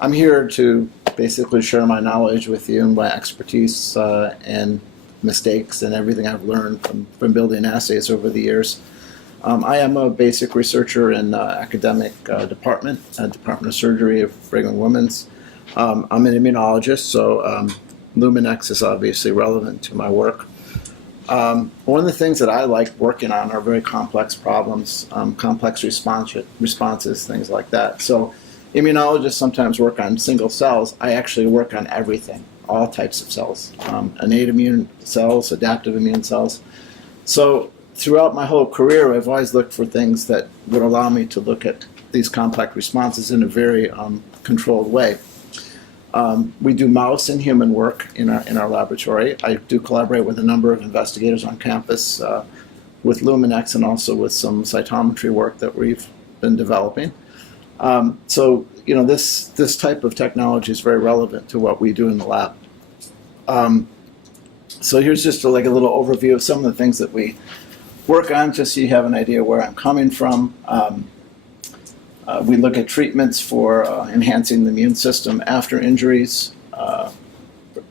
I'm here to basically share my knowledge with you and my expertise and mistakes and everything I've learned from building assays over the years. I am a basic researcher in academic Department of Surgery of Brigham and Women's. I'm an immunologist, so Luminex is obviously relevant to my work. One of the things that I like working on are very complex problems, complex responses, things like that. So immunologists sometimes work on single cells. I actually work on everything, all types of cells, innate immune cells, adaptive immune cells. So throughout my whole career, I've always looked for things that would allow me to look at these complex responses in a very controlled way. We do mouse and human work in our laboratory. I do collaborate with a number of investigators on campus with Luminex and also with some cytometry work that we've been developing. So this type of technology is very relevant to what we do in the lab. So here's just like a little overview of some of the things that we work on, just so you have an idea where I'm coming from. We look at treatments for enhancing the immune system after injuries,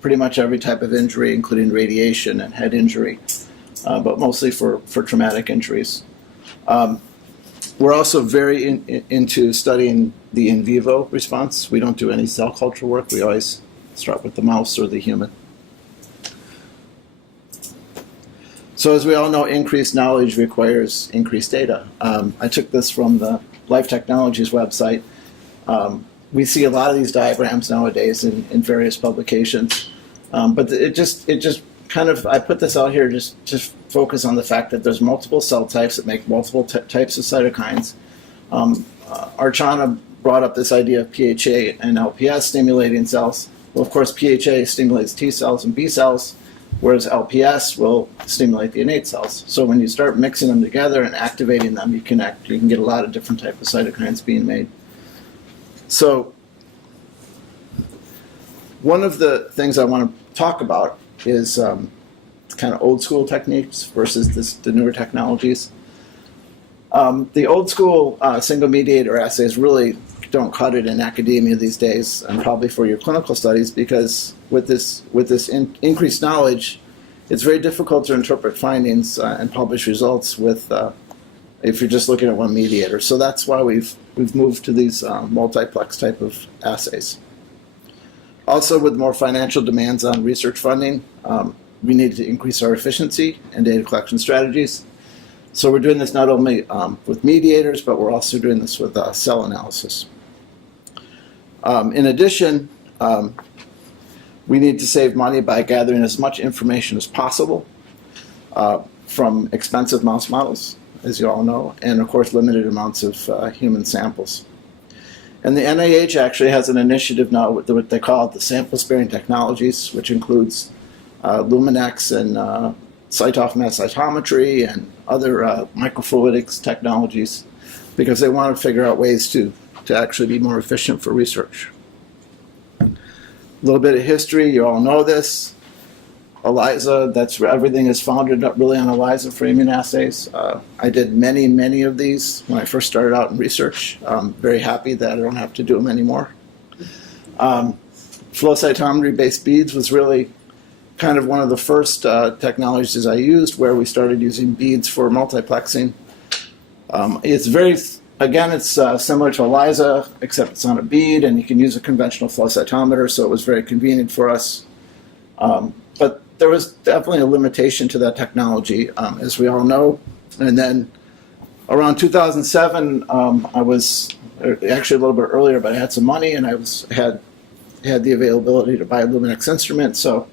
pretty much every type of injury, including radiation and head injury, but mostly for traumatic injuries. We're also very into studying the in vivo response. We don't do any cell culture work. We always start with the mouse or the human. So as we all know, increased knowledge requires increased data. I took this from the Life Technologies website. We see a lot of these diagrams nowadays in various publications, but it just kind of, I put this out here just focus on the fact that there's multiple cell types that make multiple types of cytokines. Archana brought up this idea of PHA and LPS stimulating cells. Well, of course, PHA stimulates T cells and B cells, whereas LPS will stimulate the innate cells. So when you start mixing them together and activating them, you can get a lot of different types of cytokines being made. So one of the things I want to talk about is kind of old school techniques versus the newer technologies. The old school single mediator assays really don't cut it in academia these days, and probably for your clinical studies, because with this increased knowledge, it's very difficult to interpret findings and publish results with if you're just looking at one mediator. So that's why we've moved to these multiplex type of assays. Also, with more financial demands on research funding, we need to increase our efficiency and data collection strategies. So we're doing this not only with mediators, but we're also doing this with cell analysis. In addition, we need to save money by gathering as much information as possible from expensive mouse models, as you all know, and of course limited amounts of human samples. And the NIH actually has an initiative now with what they call the sample-sparing technologies, which includes Luminex and cytometry cytometry and other microfluidics technologies, because they want to figure out ways to actually be more efficient for research. A little bit of history, you all know this. ELISA, that's where everything is founded up really on ELISA for immunoassays. I did many of these when I first started out in research. I'm very happy that I don't have to do them anymore. Flow cytometry-based beads was really kind of one of the first technologies I used, where we started using beads for multiplexing. It's very, again, it's similar to ELISA, except it's on a bead, and you can use a conventional flow cytometer, so it was very convenient for us. But there was definitely a limitation to that technology, as we all know. And then around 2007, I was, actually a little bit earlier, but I had some money, and I had the availability to buy a Luminex instrument, so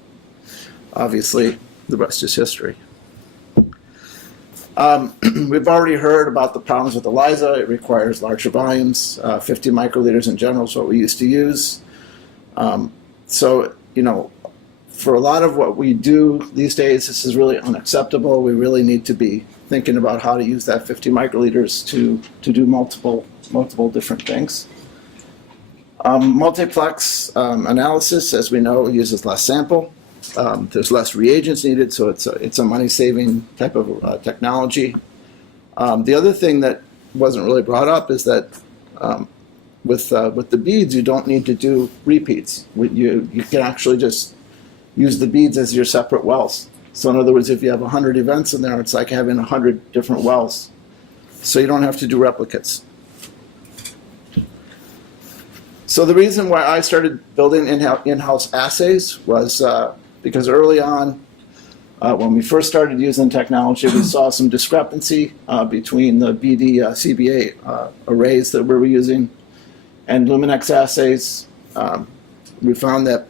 obviously the rest is history. We've already heard about the problems with ELISA. It requires larger volumes. 50 microliters in general is what we used to use. So, for a lot of what we do these days, this is really unacceptable. We really need to be thinking about how to use that 50 microliters to do multiple different things. Multiplex analysis, as we know, uses less sample. There's less reagents needed, so it's a money-saving type of technology. The other thing that wasn't really brought up is that with the beads, you don't need to do repeats. You can actually just use the beads as your separate wells. So in other words, if you have 100 events in there, it's like having 100 different wells. So you don't have to do replicates. So the reason why I started building in-house assays was because early on, when we first started using technology, we saw some discrepancy between the BD CBA arrays that we were using and Luminex assays. We found that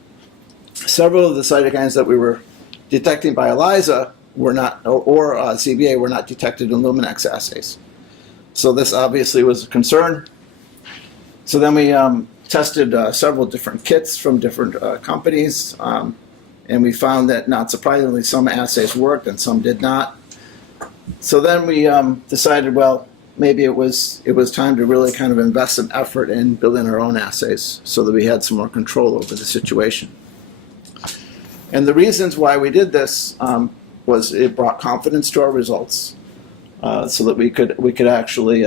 several of the cytokines that we were detecting by ELISA were not, or CBA were not detected in Luminex assays. So this obviously was a concern. So then we tested several different kits from different companies, and we found that, not surprisingly, some assays worked and some did not. So then we decided, well, maybe it was time to really kind of invest some effort in building our own assays so that we had some more control over the situation. And the reasons why we did this was it brought confidence to our results, so that we could actually,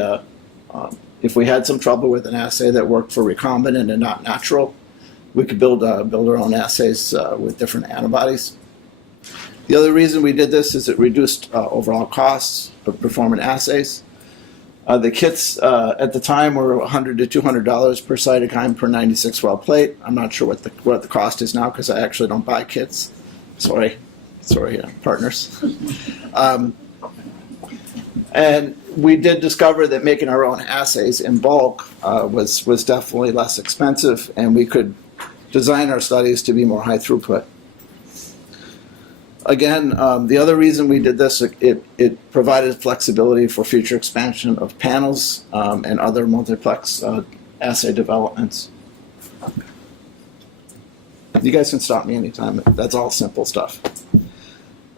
if we had some trouble with an assay that worked for recombinant and not natural, we could build our own assays with different antibodies. The other reason we did this is it reduced overall costs of performing assays. The kits at the time were $100 to $200 per cytokine per 96 well plate. I'm not sure what the cost is now because I actually don't buy kits. Sorry, partners. And we did discover that making our own assays in bulk was definitely less expensive, and we could design our studies to be more high throughput. Again, the other reason we did this, it provided flexibility for future expansion of panels and other multiplex assay developments. You guys can stop me anytime. That's all simple stuff.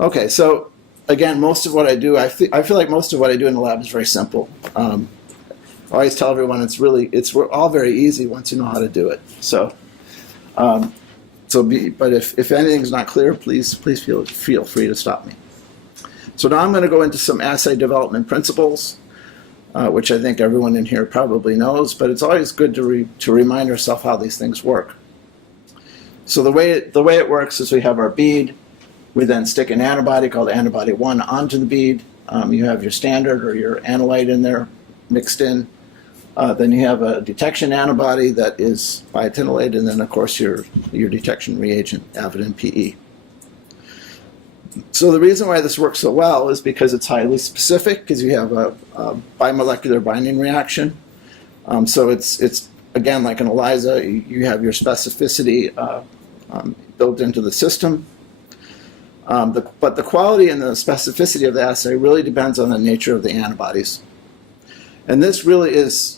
Okay, so again, most of what I do, I feel like most of what I do in the lab is very simple. I always tell everyone it's all very easy once you know how to do it. So. But if anything's not clear, please feel free to stop me. So now I'm going to go into some assay development principles, which I think everyone in here probably knows, but it's always good to remind ourselves how these things work. So the way it works is we have our bead. We then stick an antibody called antibody 1 onto the bead. You have your standard or your analyte in there mixed in. Then you have a detection antibody that is biotinylate, and then of course your detection reagent, avid and PE. So the reason why this works so well is because it's highly specific, because you have a bimolecular binding reaction. So it's again like an ELISA. You have your specificity built into the system. But the quality and the specificity of the assay really depends on the nature of the antibodies. And this really is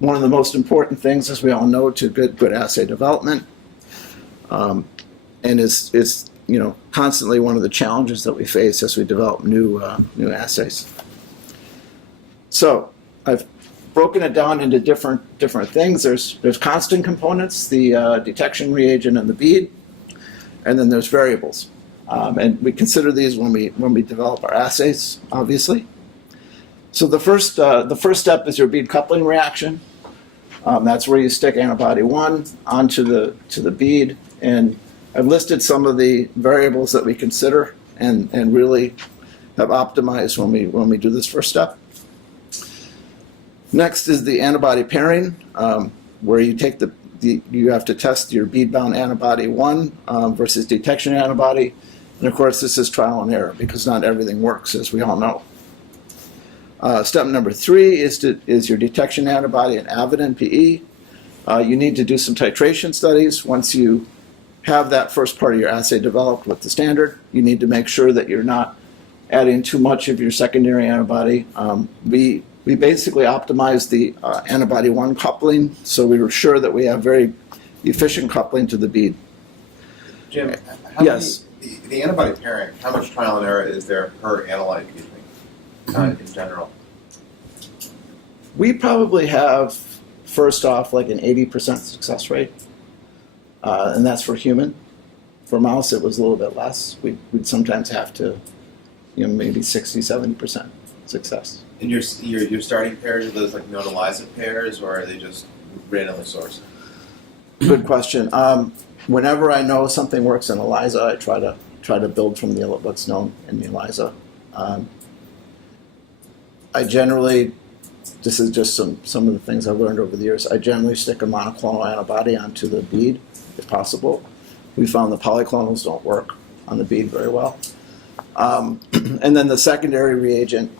one of the most important things, as we all know, to good assay development, and is constantly one of the challenges that we face as we develop new assays. So I've broken it down into different things. There's constant components, the detection reagent and the bead, and then there's variables, and we consider these when we develop our assays, obviously. So the first step is your bead coupling reaction. That's where you stick antibody 1 onto the bead, and I've listed some of the variables that we consider and really have optimized when we do this first step. Next is the antibody pairing, where you take you have to test your bead-bound antibody 1 versus detection antibody, and of course this is trial and error because not everything works, as we all know. Step number 3 is your detection antibody and avid and PE. You need to do some titration studies. Once you have that first part of your assay developed with the standard, you need to make sure that you're not adding too much of your secondary antibody. We basically optimize the antibody 1 coupling, so we were sure that we have very efficient coupling to the bead. Jim, yes. The antibody pairing, how much trial and error is there per analyte, do you think? In general? We probably have, first off, like an 80% success rate, and that's for human. For mouse, it was a little bit less. We'd sometimes have to, maybe 60, 70% success. And your starting pairs, are those like known ELISA pairs, or are they just randomly sourced? Good question. Whenever I know something works in ELISA, I try to build from what's known in the ELISA. I generally, this is just some of the things I've learned over the years. I generally stick a monoclonal antibody onto the bead, if possible. We found the polyclonals don't work on the bead very well. And then the secondary reagent,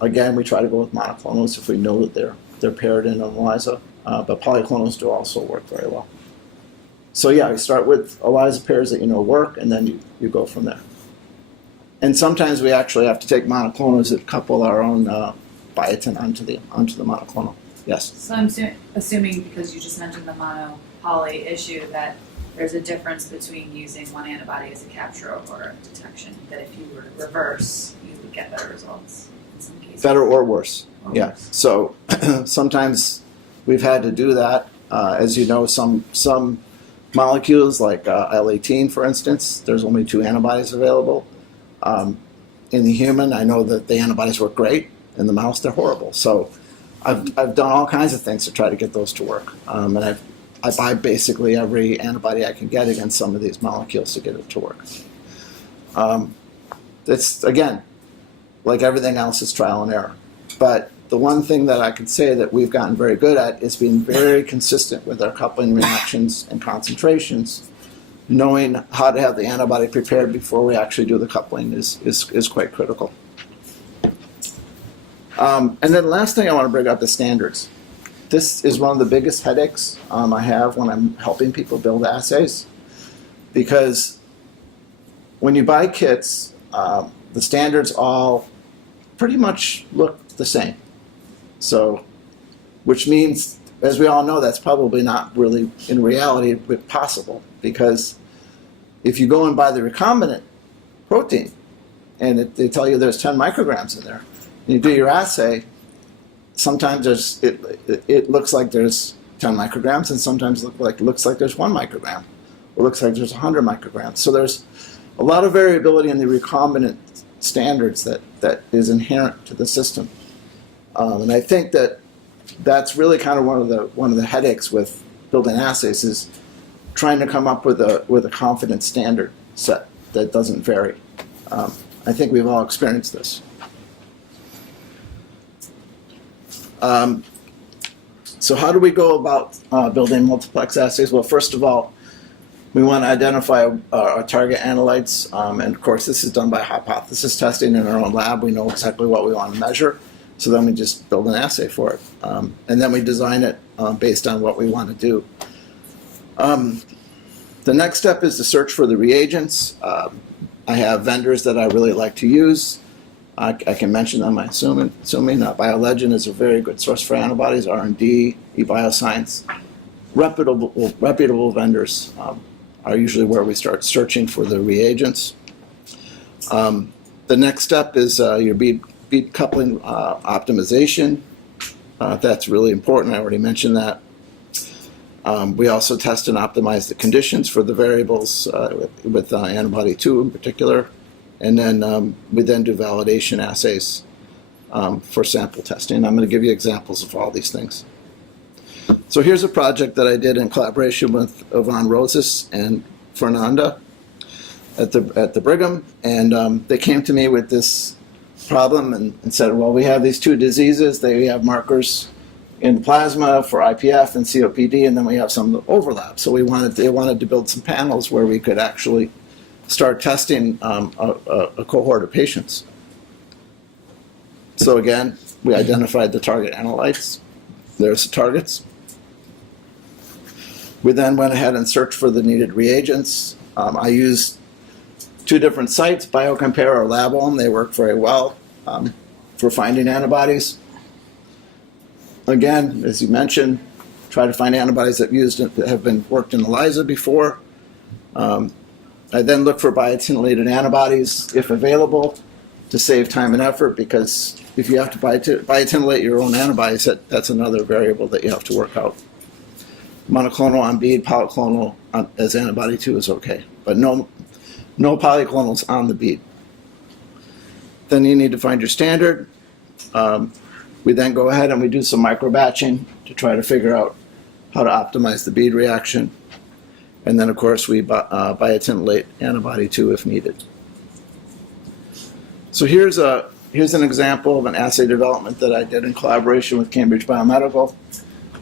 again, we try to go with monoclonals if we know that they're paired in an ELISA, but polyclonals do also work very well. So yeah, we start with ELISA pairs that you know work, and then you go from there. And sometimes we actually have to take monoclonals that couple our own biotin onto the monoclonal. Yes. So I'm assuming, because you just mentioned the mono-poly issue, that there's a difference between using one antibody as a capture or detection, that if you were to reverse, you would get better results in some cases. Better or worse. Or Yeah. worse. So sometimes we've had to do that. As you know, some molecules like L18, for instance, there's only 2 antibodies available. In the human, I know that the antibodies work great. In the mouse, they're horrible. So I've done all kinds of things to try to get those to work. And I buy basically every antibody I can get against some of these molecules to get it to work. It's, again, like everything else, is trial and error. But the one thing that I can say that we've gotten very good at is being very consistent with our coupling reactions and concentrations. Knowing how to have the antibody prepared before we actually do the coupling is quite critical. And then the last thing I want to bring up is standards. This is one of the biggest headaches I have when I'm helping people build assays, because when you buy kits, the standards all pretty much look the same. So, which means, as we all know, that's probably not really in reality possible, because if you go and buy the recombinant protein and they tell you there's 10 micrograms in there, and you do your assay, sometimes it looks like there's 10 micrograms, and sometimes it looks like there's 1 microgram, or looks like there's 100 micrograms. So there's a lot of variability in the recombinant standards that is inherent to the system. And I think that's really kind of one of the headaches with building assays, is trying to come up with a confident standard set that doesn't vary. I think we've all experienced this. So how do we go about building multiplex assays? Well, first of all, we want to identify our target analytes, and of course this is done by hypothesis testing in our own lab. We know exactly what we want to measure, so then we just build an assay for it. And then we design it based on what we want to do. The next step is to search for the reagents. I have vendors that I really like to use. I can mention them, I'm assuming. BioLegend is a very good source for antibodies, R&D, eBioscience. Reputable vendors are usually where we start searching for the reagents. The next step is your bead coupling optimization. That's really important. I already mentioned that. We also test and optimize the conditions for the variables with antibody 2 in particular. And then we then do validation assays for sample testing. I'm going to give you examples of all these things. So here's a project that I did in collaboration with Yvonne Rosas and Fernanda at the Brigham. And they came to me with this problem and said, well, we have these 2 diseases. They have markers in the plasma for IPF and COPD, and then we have some overlap. So they wanted to build some panels where we could actually start testing a cohort of patients. So again, we identified the target analytes. There's the targets. We then went ahead and searched for the needed reagents. I used 2 different sites, BioCompare or Labome. They work very well for finding antibodies. Again, as you mentioned, try to find antibodies that have been worked in ELISA before. I then look for biotinylated antibodies, if available, to save time and effort, because if you have to biotinylate your own antibodies, that's another variable that you have to work out. Monoclonal on bead, polyclonal as antibody 2 is okay, but no polyclonals on the bead. Then you need to find your standard. We then go ahead and we do some micro batching to try to figure out how to optimize the bead reaction. And then, of course, we biotinylate antibody too if needed. So here's an example of an assay development that I did in collaboration with Cambridge Biomedical,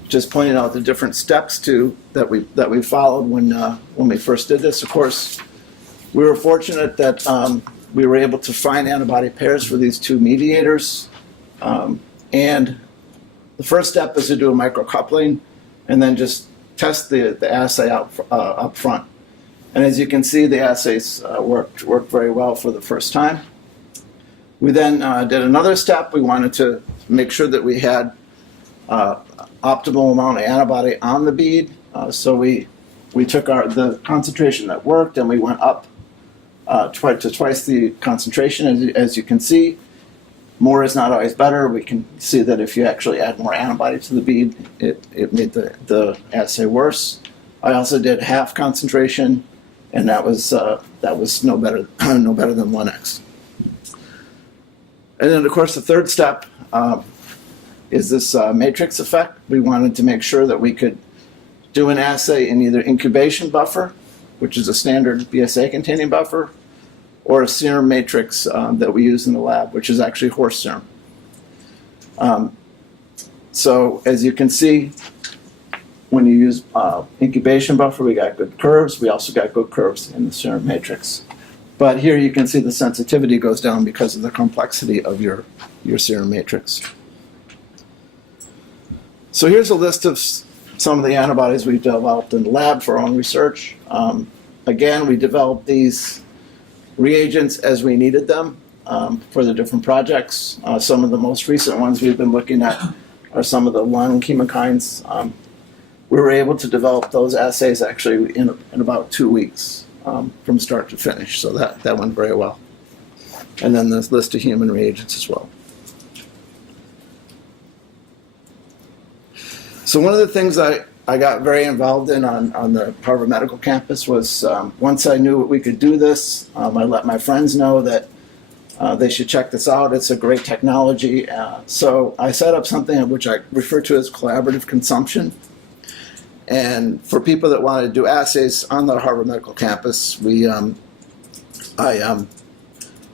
just pointing out the different steps that we followed when we first did this. Of course, we were fortunate that we were able to find antibody pairs for these two mediators. And the first step is to do a microcoupling and then just test the assay up front. And as you can see, the assays worked very well for the first time. We then did another step. We wanted to make sure that we had optimal amount of antibody on the bead. So we took the concentration that worked and we went up to twice the concentration. As you can see, more is not always better. We can see that if you actually add more antibody to the bead, it made the assay worse. I also did half concentration, and that was no better than 1x. And then, of course, the third step is this matrix effect. We wanted to make sure that we could do an assay in either incubation buffer, which is a standard BSA-containing buffer, or a serum matrix that we use in the lab, which is actually horse serum. So as you can see, when you use incubation buffer, we got good curves. We also got good curves in the serum matrix. But here you can see the sensitivity goes down because of the complexity of your serum matrix. So here's a list of some of the antibodies we've developed in the lab for our own research. Again, we developed these reagents as we needed them for the different projects. Some of the most recent ones we've been looking at are some of the lung chemokines. We were able to develop those assays actually in about 2 weeks from start to finish, so that went very well. And then this list of human reagents as well. So one of the things I got very involved in on the Harvard Medical campus was once I knew we could do this, I let my friends know that they should check this out. It's a great technology. So I set up something which I refer to as collaborative consumption. And for people that want to do assays on the Harvard Medical campus, I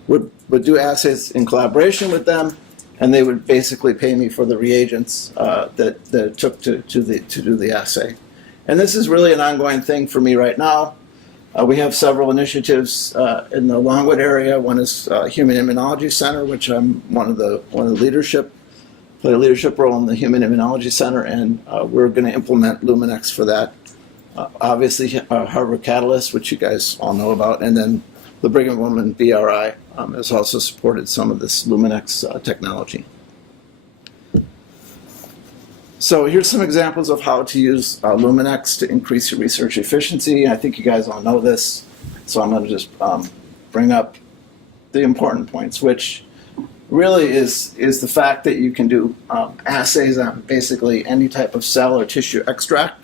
would do assays in collaboration with them, and they would basically pay me for the reagents that it took to do the assay. And this is really an ongoing thing for me right now. We have several initiatives in the Longwood area. One is Human Immunology Center, which I'm one of the leadership, play a leadership role in the Human Immunology Center, and we're going to implement Luminex for that. Obviously, Harvard Catalyst, which you guys all know about, and then the Brigham Women BRI has also supported some of this Luminex technology. So here's some examples of how to use Luminex to increase your research efficiency. I think you guys all know this, so I'm going to just bring up the important points, which really is the fact that you can do assays on basically any type of cell or tissue extract.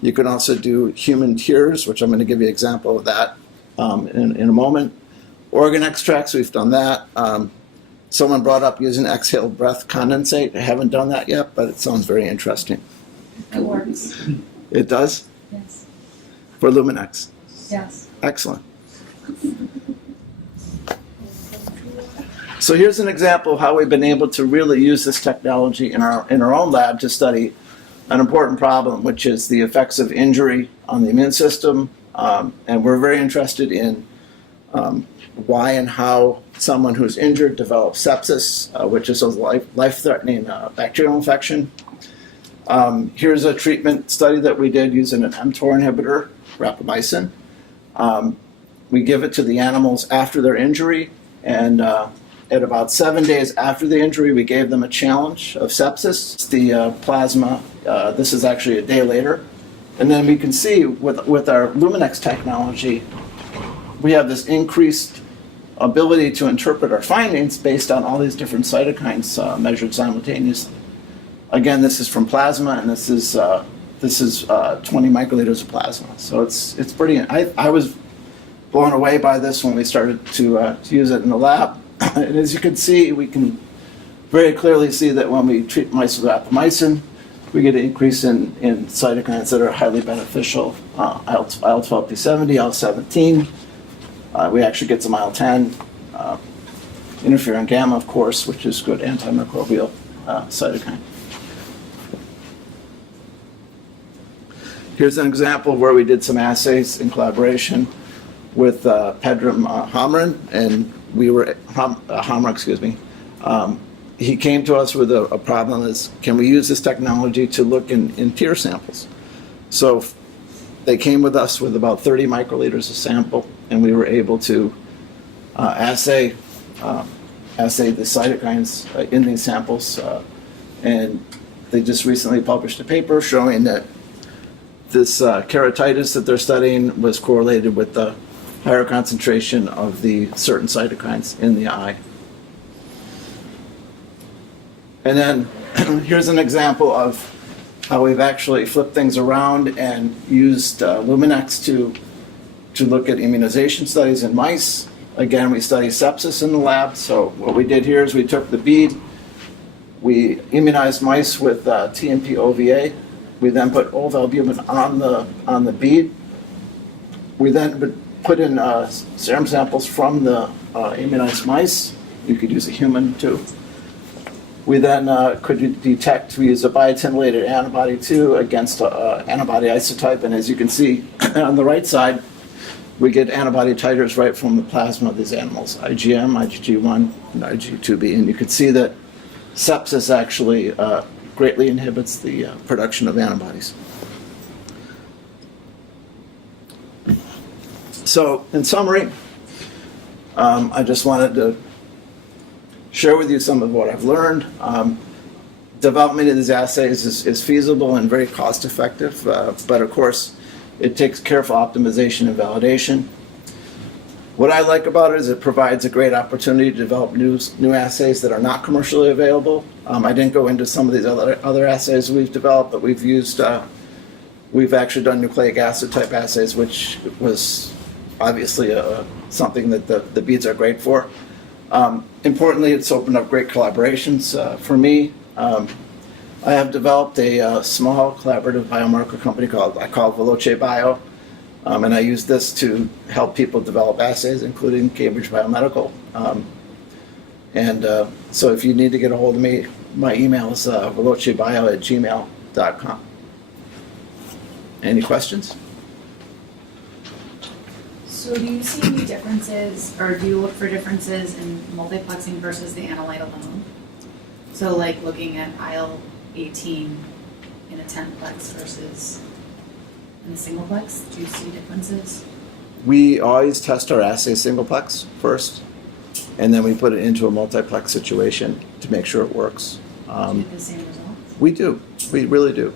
You can also do human tears, which I'm going to give you an example of that in a moment. Organ extracts, we've done that. Someone brought up using exhaled breath condensate. I haven't done that yet, but it sounds very interesting. It works. It does? Yes. For Luminex? Yes. Excellent. So here's an example of how we've been able to really use this technology in our own lab to study an important problem, which is the effects of injury on the immune system. And we're very interested in why and how someone who's injured develops sepsis, which is a life-threatening bacterial infection. Here's a treatment study that we did using an mTOR inhibitor, rapamycin. We give it to the animals after their injury, and at about 7 days after the injury, we gave them a challenge of sepsis. The plasma, this is actually a day later. And then we can see with our Luminex technology, we have this increased ability to interpret our findings based on all these different cytokines measured simultaneously. Again, this is from plasma, and this is 20 microliters of plasma. So it's pretty. I was blown away by this when we started to use it in the lab. And as you can see, we can very clearly see that when we treat mice with rapamycin, we get an increase in cytokines that are highly beneficial, IL-12P70, IL-17. We actually get some IL-10, interferon gamma, of course, which is good antimicrobial cytokine. Here's an example where we did some assays in collaboration with Pedram Hamran, and we were Hamra, excuse me. He came to us with a problem: is can we use this technology to look in tear samples? So they came with us with about 30 microliters of sample, and we were able to assay the cytokines in these samples, and they just recently published a paper showing that this keratitis that they're studying was correlated with the higher concentration of the certain cytokines in the eye. And then here's an example of how we've actually flipped things around and used Luminex to look at immunization studies in mice. Again, we study sepsis in the lab. So what we did here is we took the bead, we immunized mice with TMP OVA. We then put ovalbumin on the bead. We then would put in serum samples from the immunized mice. You could use a human too. We then could detect, we use a bioattenuated antibody too against antibody isotype, and as you can see on the right side, we get antibody titers right from the plasma of these animals, IgM, IgG1, and IgG2b, and you can see that sepsis actually greatly inhibits the production of antibodies. So, in summary, I just wanted to share with you some of what I've learned. Development of these assays is feasible and very cost effective, but of course it takes careful optimization and validation. What I like about it is it provides a great opportunity to develop new assays that are not commercially available. I didn't go into some of these other assays we've developed, but we've actually done nucleic acid type assays, which was obviously something that the beads are great for. Importantly, it's opened up great collaborations for me. I have developed a small collaborative biomarker company I call Veloce Bio, and I use this to help people develop assays, including Cambridge Biomedical. So if you need to get a hold of me, my email is velocebio@gmail.com. Any questions? So do you see any differences, or do you look for differences in multiplexing versus the analyte alone? So like looking at IL-18 in a 10-plex versus in a singleplex, do you see differences? We always test our assay singleplex first, and then we put it into a multiplex situation to make sure it works. Do you get the same results? We do. We really do.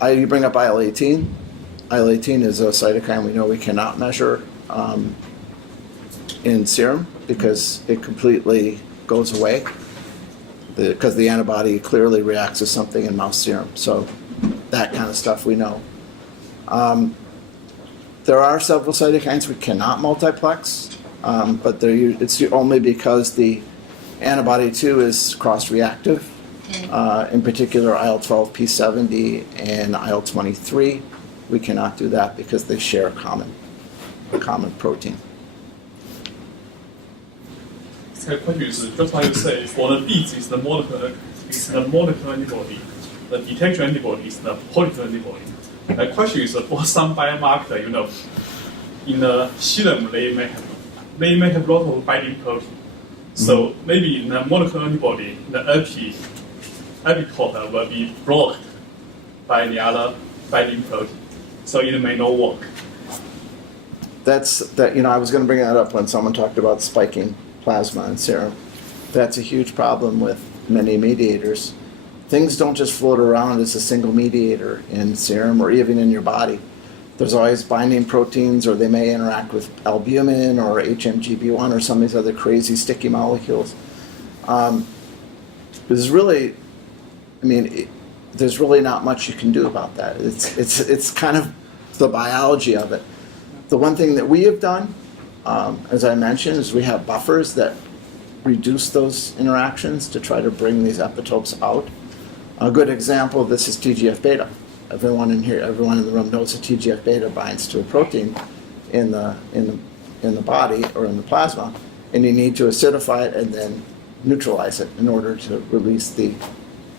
You bring up IL-18. IL-18 is a cytokine we know we cannot measure in serum because it completely goes away because the antibody clearly reacts to something in mouse serum. So that kind of stuff we know. There are several cytokines we cannot multiplex, but it's only because the antibody too is cross-reactive. In particular, IL-12P70 and IL-23. We cannot do that because they share a common protein. So the question is, just like you say, for the beads, it's the molecular antibody. The detection antibody is the polyclonal antibody. The question is, for some biomarker, in the serum, they may have a lot of binding protein. So maybe in the molecular antibody, the epitope will be blocked by the other binding protein. So it may not work. I was going to bring that up when someone talked about spiking plasma and serum. That's a huge problem with many mediators. Things don't just float around as a single mediator in serum or even in your body. There's always binding proteins, or they may interact with albumin or HMGB1 or some of these other crazy sticky molecules. There's really not much you can do about that. It's kind of the biology of it. The one thing that we have done, as I mentioned, is we have buffers that reduce those interactions to try to bring these epitopes out. A good example of this is TGF-beta. Everyone in here, everyone in the room knows that TGF-beta binds to a protein in the body or in the plasma, and you need to acidify it and then neutralize it in order to release the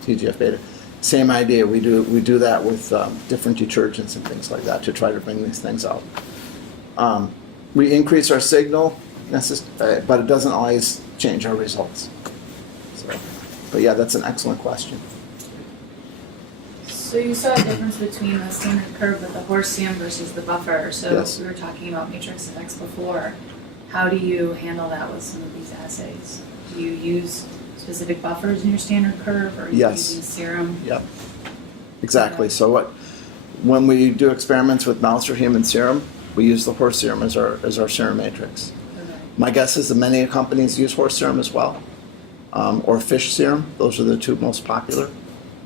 TGF-beta. Same idea. We do that with different detergents and things like that to try to bring these things out. We increase our signal, but it doesn't always change our results. So, but yeah, that's an excellent question. So you saw a difference between the standard curve with the horse serum versus the buffer. So Yes. we were talking about matrix effects before. How do you handle that with some of these assays? Do you use specific buffers in your standard curve, or are you Yes. using serum? Yep. Exactly. So when we do experiments with mouse or human serum, we use the horse serum as our serum matrix. Okay. My guess is that many companies use horse serum as well, or fish serum. Those are the two most popular.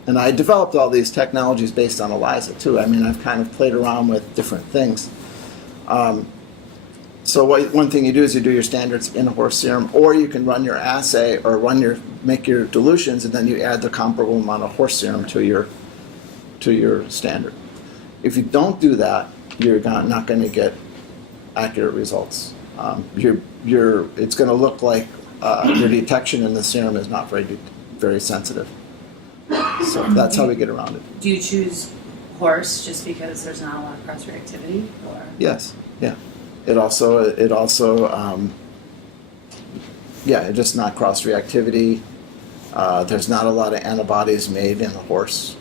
And I developed all these technologies based on ELISA too. I mean, I've kind of played around with different things. So one thing you do is you do your standards in a horse serum, or you can run your assay or make your dilutions, and then you add the comparable amount of horse serum to your standard. If you don't do that, you're not going to get accurate results. It's going to look like your detection in the serum is not very sensitive. So that's how we get around it. Do you choose horse just because there's not a lot of cross reactivity, or? Yes, yeah. It also, just not cross reactivity. There's not a lot of antibodies made in the horse.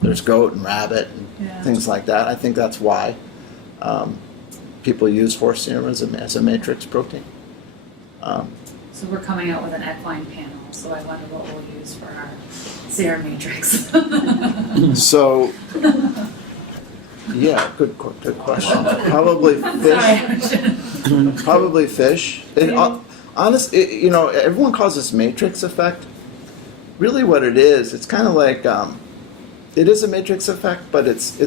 There's goat and rabbit and things like that. I think that's why people use horse serum as a matrix protein. So we're coming out with an equine panel, so I wonder what we'll use for our serum matrix. So, yeah, good question. Probably fish. Sorry. Probably fish. And, everyone calls this matrix effect. Really, what it is, it's kind of like it is a matrix effect, but it's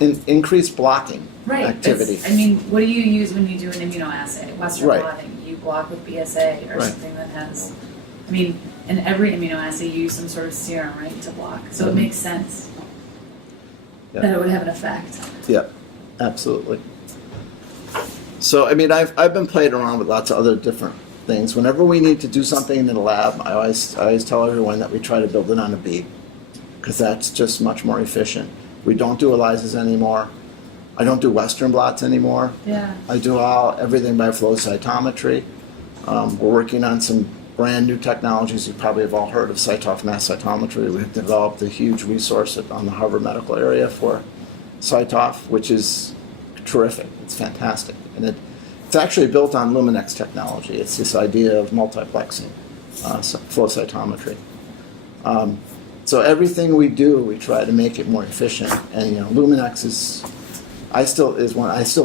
an increased blocking Right. activity. I mean, what do you use when you do an immunoassay? Western Right. blotting. You block with BSA or Right. something that has. I mean, in every immunoassay, you use some sort of serum, right, to block. So it Mhm. makes sense Yeah. that it would have an effect. Yeah, absolutely. So, I mean, I've been playing around with lots of other different things. Whenever we need to do something in the lab, I always tell everyone that we try to build it on a bead, because that's just much more efficient. We don't do ELISAs anymore. I don't do Western blots anymore. Yeah. I do everything by flow cytometry. We're working on some brand new technologies. You probably have all heard of mass cytometry. We've developed a huge resource on the Harvard Medical area for Cytof, which is terrific. It's fantastic. And it's actually built on Luminex technology. It's this idea of multiplexing, flow cytometry. So everything we do, we try to make it more efficient. And Luminex I still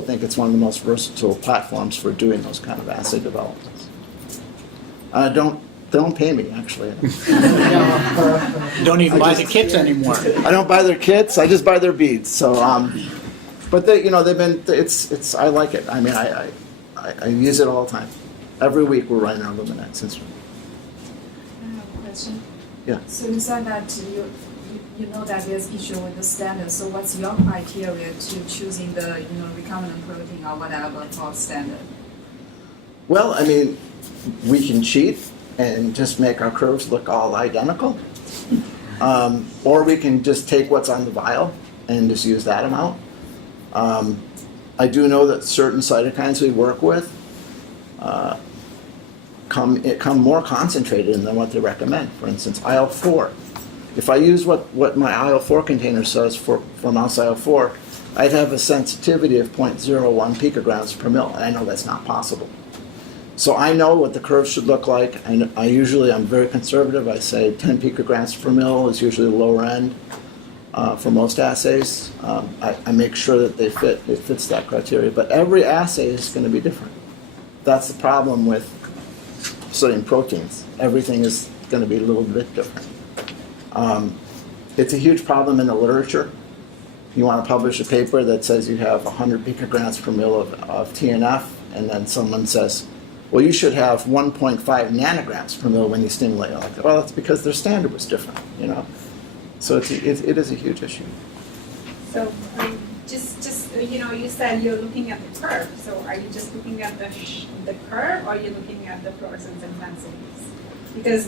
think it's one of the most versatile platforms for doing those kind of assay developments. They don't pay me, actually. Don't even buy the kits anymore. I don't buy their kits. I just buy their beads. So, but they've been. I like it. I mean, I use it all the time. Every week we're running our Luminex instrument. I have a question. Yeah. So you said that you know that there's issue with the standard. So what's your criteria to choosing the recombinant protein or whatever for standard? Well, I mean, we can cheat and just make our curves look all identical, or we can just take what's on the vial and just use that amount. I do know that certain cytokines we work with come more concentrated than what they recommend. For instance, IL-4. If I use what my IL-4 container says for mouse IL-4, I'd have a sensitivity of 0.01 picograms per mil, and I know that's not possible. So I know what the curve should look like. I'm very conservative. I say 10 picograms per mil is usually the lower end for most assays. I make sure that it fits that criteria. But every assay is going to be different. That's the problem with studying proteins. Everything is going to be a little bit different. It's a huge problem in the literature. You want to publish a paper that says you have 100 picograms per mil of TNF, and then someone says, well, you should have 1.5 nanograms per mil when you stimulate. Like, well, that's because their standard was different, you know. So it is a huge issue. So just you said you're looking at the curve. So are you just looking at the curve, or are you looking at the fluorescence intensities? Because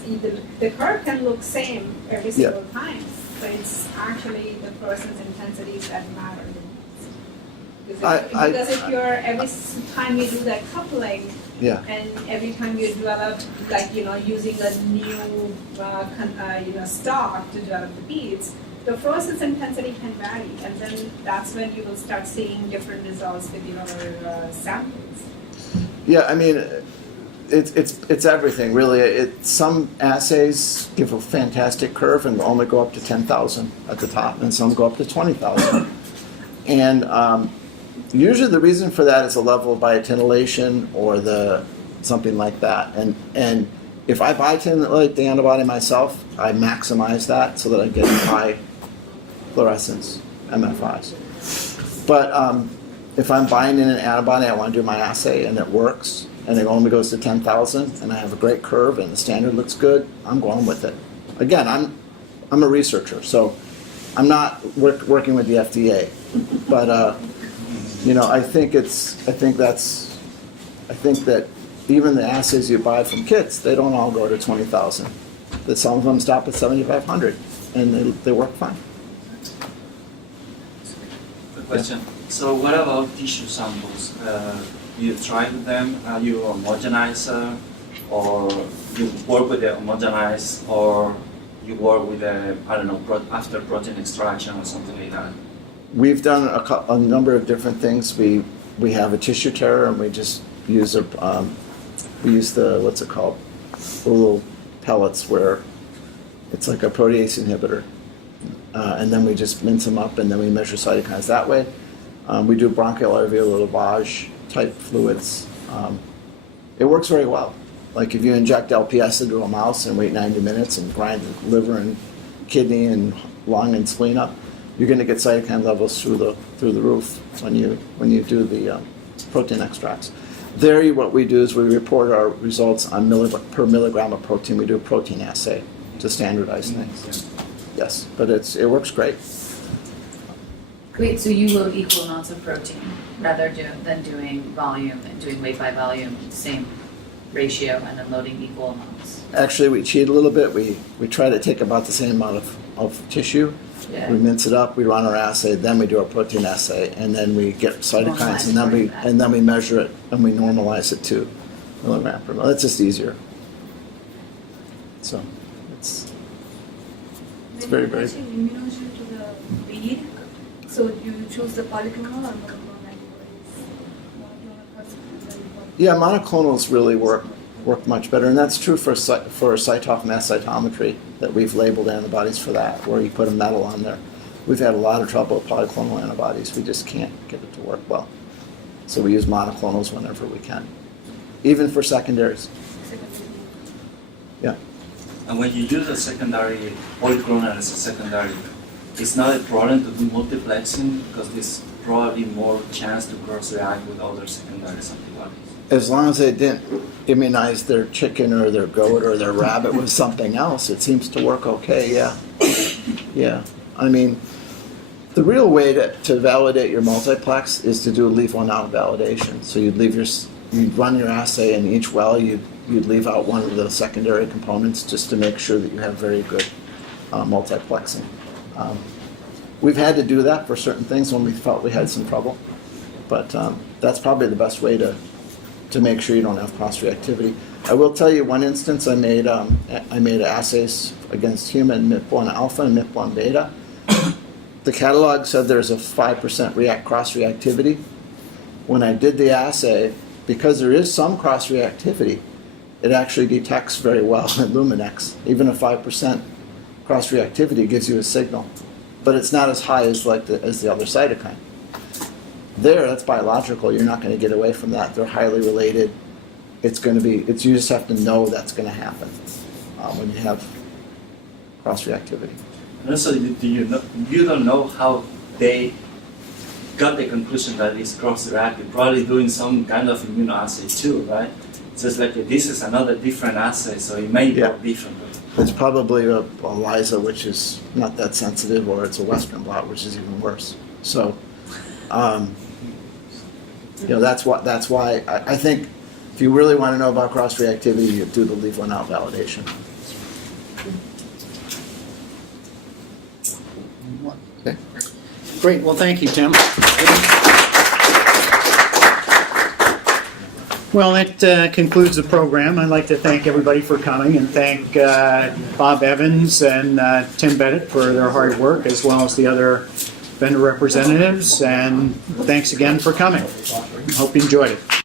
the curve can look same every single time, but it's actually the fluorescence intensities that matter the most. Because if you're every time you do that coupling, Yeah. and every time you develop, like, using a new, stock to develop the beads, the fluorescence intensity can vary, and then that's when you will start seeing different results with your samples. Yeah, I mean, it's everything really. Some assays give a fantastic curve and only go up to 10,000 at the top, and some go up to 20,000. And usually the reason for that is a level of biotinylation or something like that. And if I biotinylate the antibody myself, I maximize that so that I get high fluorescence MFIs. But if I'm buying in an antibody, I want to do my assay and it works, and it only goes to 10,000, and I have a great curve and the standard looks good, I'm going with it. Again, I'm a researcher, so I'm not working with the FDA, but I think that even the assays you buy from kits, they don't all go to 20,000. That some of them stop at 7,500, and they work fine. Good question. So what about tissue samples? You try with them, you homogenize, or you work with the homogenize, or you work with after protein extraction or something like that? We've done a number of different things. We have a tissue terror, and we just use the what's it called, the little pellets where it's like a protease inhibitor, and then we just mince them up, and then we measure cytokines that way. We do bronchoalveolar lavage type fluids. It works very well. Like if you inject LPS into a mouse and wait 90 minutes and grind the liver and kidney and lung and spleen up, you're going to get cytokine levels through the roof when you do the protein extracts. There, what we do is we report our results on per milligram of protein. We do a protein assay to standardize things. Yes, but it works great. Great, so you load equal amounts of protein rather than doing volume and doing weight by volume, same ratio, and then loading equal amounts. Actually, we cheat a little bit. We try to take about the same amount of tissue. Yeah. We mince it up, we run our assay, then we do our protein assay, and then we get cytokines, Normalize and then we measure it, and we normalize it to milligram per mil. That's just easier. So it's very, very. When you immunogen to the bead, so you choose the polyclonal or monoclonal antibodies? Monoclonal first, and then Yeah, monoclonals really work much better, and that's true for cytoph mass cytometry, that we've labeled antibodies for that, where you put a metal on there. We've had a lot of trouble with polyclonal antibodies. We just can't get it to work well. So we use monoclonals whenever we can, even for secondaries. Yeah. And when you use a secondary, polyclonal as a secondary, it's not a problem to do multiplexing because there's probably more chance to cross-react with other secondary antibodies. As long as they didn't immunize their chicken or their goat or their rabbit with something else, it seems to work okay, yeah. Yeah. I mean, the real way to validate your multiplex is to do a leave one out validation. So you'd run your assay in each well, you'd leave out one of the secondary components just to make sure that you have very good multiplexing. We've had to do that for certain things when we felt we had some trouble, but that's probably the best way to make sure you don't have cross-reactivity. I will tell you one instance. I made assays against human MIP1 alpha and MIP1 beta. The catalog said there's a 5% cross-reactivity. When I did the assay, because there is some cross-reactivity, it actually detects very well in Luminex. Even a 5% cross-reactivity gives you a signal, but it's not as high as the other cytokine. That's biological. You're not going to get away from that. They're highly related. You just have to know that's going to happen when you have cross-reactivity. And also, you don't know how they got the conclusion that it's cross-reactive. Probably doing some kind of immunoassay too, right? just like this is another different assay, so it may Yeah. work differently. It's probably a ELISA, which is not that sensitive, or it's a Western blot, which is even worse. So, that's why I think if you really want to know about cross-reactivity, you do the leave one out validation. Okay. Great, well, thank you, Tim. Well, that concludes the program. I'd like to thank everybody for coming and thank Bob Evans and Tim Bennett for their hard work, as well as the other vendor representatives, and thanks again for coming. Hope you enjoyed it.